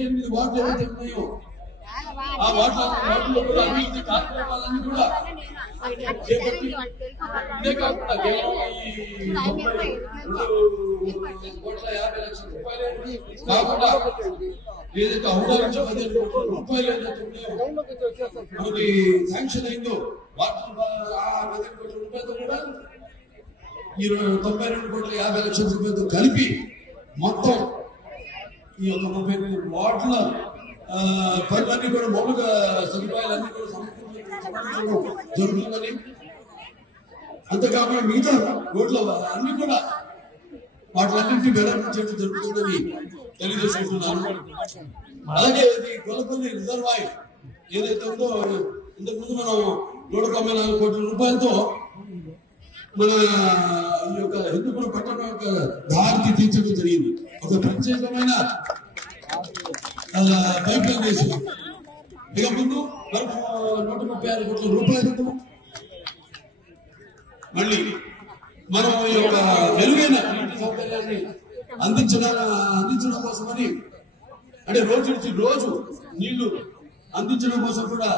28 వార్డులు ఏవైతే ఉన్నాయో ఆ వార్డులో కూడా అభివృద్ధి కార్యక్రమాలన్నీ కూడా చేపట్టి ఇదే కాకుండా కేవలం ఈ 92,50,00,000 రూపాయలు కాకుండా ఏదైతే ఔదార్యం 15 కోట్ల రూపాయలు ఏదైతే ఉన్నాయో మనకి శాంక్షన్ అయిందో వాటిలో ఆ 15 కోట్ల రూపాయలతో కూడా ఈ 92,50,00,000 రూపాయలతో కలిపి మొత్తం ఈ యొక్క 38 వార్డుల పనులన్నీ కూడా మౌలిక సదుపాయాలన్నీ కూడా సమకూర్చడం జరుగుతుందని, అంతేకాకుండా మిగతా రోడ్ల అన్ని కూడా వాటిలన్నింటినీ వెల్లడించడం జరుగుతుందని తెలియజేసుకుంటున్నాను. అలాగే ఇది గొల్లపల్లి రిజర్వాయర్ ఏదైతే ఉందో ఇంతకుముందు మనం 194 కోట్ల రూపాయలతో మన ఈ యొక్క హిందూపురం పట్టణం యొక్క దారికి తీర్చడం జరిగింది. ఒక ప్రత్యేకమైన పైప్ లైన్ వేసి ఇక ముందు 136 కోట్ల రూపాయలతో మళ్ళీ మనం ఈ యొక్క మెరుగైన నీటి సౌకర్యాన్ని అందించడం కోసమని, అంటే రోజు నీళ్లు అందించడం కోసం కూడా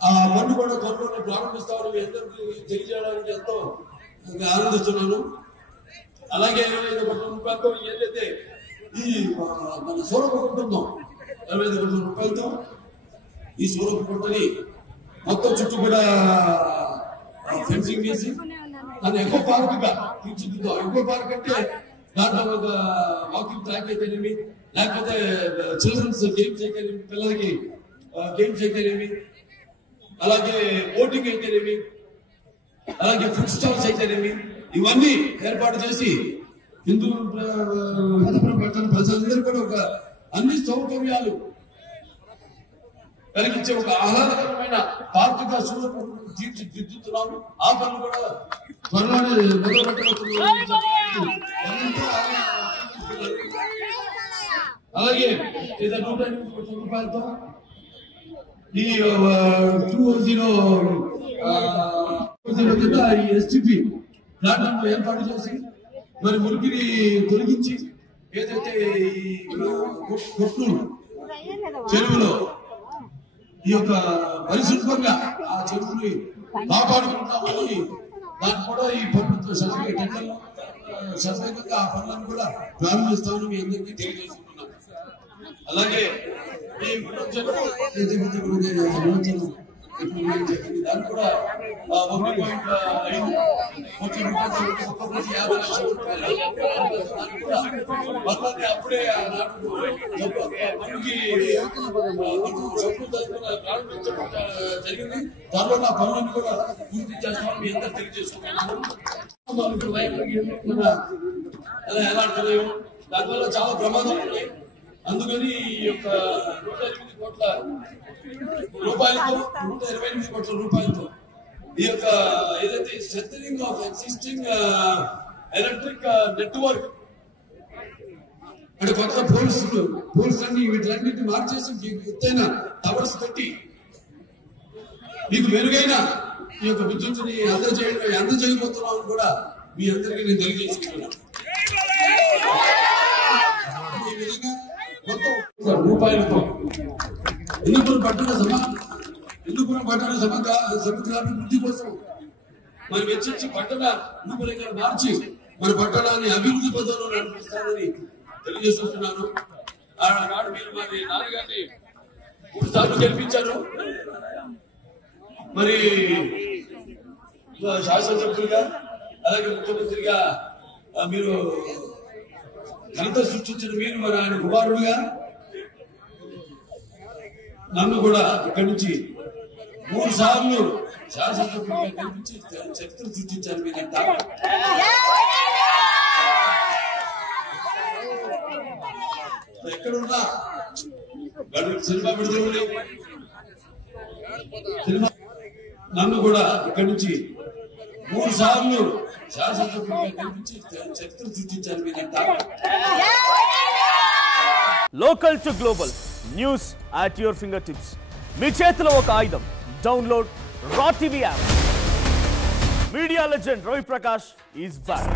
ఆ పన్ను కూడా త్వరలో ప్రారంభిస్తామని అందరికీ తెలియజేయడానికి ఎంతో ఆనందిస్తున్నాను. అలాగే 25 కోట్ల రూపాయలతో ఏదైతే ఈ మన సౌరభ ఉంటుందో 25 కోట్ల రూపాయలతో ఈ సౌరభ గుంటని మొత్తం చుట్టూ కూడా ఫెన్సింగ్ వేసి దాన్ని ఎకో పార్క్ గా తీర్చిదిద్దాం. ఎకో పార్క్ అంటే దాంట్లో ఒక వాకింగ్ ట్రాక్ అయితేనేమి, లేకపోతే చిల్డ్రన్స్ గేమ్స్ అయితేనేమి, పిల్లలకి గేమ్స్ అయితేనేమి, అలాగే బోటింగ్ అయితేనేమి, అలాగే ఫుడ్ స్టాల్స్ అయితేనేమి, ఇవన్నీ ఏర్పాటు చేసి హిందూపురం పట్టణ ప్రజలందరూ కూడా ఒక అన్ని సౌకర్యాలు కలిగించే ఒక ఆహ్లాదకరమైన పార్కుగా తీర్చిదిద్దుతున్నాము. ఆ పనులు కూడా త్వరలోనే మొదలుపెట్టబోతున్నాము. అలాగే 108 కోట్ల రూపాయలతో ఈ 200 కింద ఈ ఎస్టిపి ప్లాట్ఫామ్ ఏర్పాటు చేసి మరి మురికిని తొలగించి ఏదైతే ఈ కొట్టూరు చెరువులో ఈ యొక్క పరిశుభ్రంగా ఆ చెరువుని కాపాడుకుంటామని దాన్ని కూడా ఈ ప్రభుత్వ శాసనంగా ఆ పనులను కూడా ప్రారంభిస్తామని మీ అందరికీ తెలియజేసుకుంటున్నాం. అలాగే ఈ దాన్ని కూడా 1.5 కోట్ల రూపాయలు అప్పుడే ప్రారంభించడం జరిగింది. త్వరలో నా పనులను కూడా పూర్తి చేస్తామని మీ అందరూ తెలియజేసుకుంటున్నాను. ఎలాంటిదో దానివల్ల చాలా ప్రమాదాలు ఉన్నాయి. అందుకని ఈ యొక్క 128 కోట్ల రూపాయలతో ఈ యొక్క ఏదైతే strengthening of existing electric network అంటే కొత్త పోల్స్ అన్ని వీటిలన్నింటినీ మార్చేసి ఎత్తైన టవర్స్ పెట్టి మీకు మెరుగైన ఈ యొక్క విద్యుత్తుని అందజేయబోతున్నామని కూడా మీ అందరికీ నేను తెలియజేసుకుంటున్నాను. ఈ విధంగా మొత్తం రూపాయలతో హిందూపురం పట్టణ సమగ్రాభివృద్ధి కోసం మరి వెచ్చించి పట్టణ రూపురేఖలు మార్చి మన పట్టణాన్ని అభివృద్ధి పథంలో నడిపిస్తానని తెలియజేస్తున్నాను. ఆనాడు మీరు మరి నాన్నగారిని 3 సార్లు గెలిపించారు. మరి శాసనసభ్యులుగా అలాగే ముఖ్యమంత్రిగా మీరు ఘనత సృష్టించిన మీరు మరి ఆయన కుమారుడుగా నన్ను కూడా ఇక్కడి నుంచి 3 సార్లు శాసనసభ్యులుగా గెలిపించి చరిత్ర సృష్టించారు మీరంతా. ఎక్కడున్నా సినిమా విడుదల నన్ను కూడా ఇక్కడి నుంచి 3 సార్లు శాసనసభ్యులుగా గెలిపించి చరిత్ర సృష్టించారు మీరంతా. Local to global news at your fingertips. మీ చేతిలో ఒక ఆయుధం. డౌన్లోడ్ రా TV app. Media legend Ravi Prakash is back.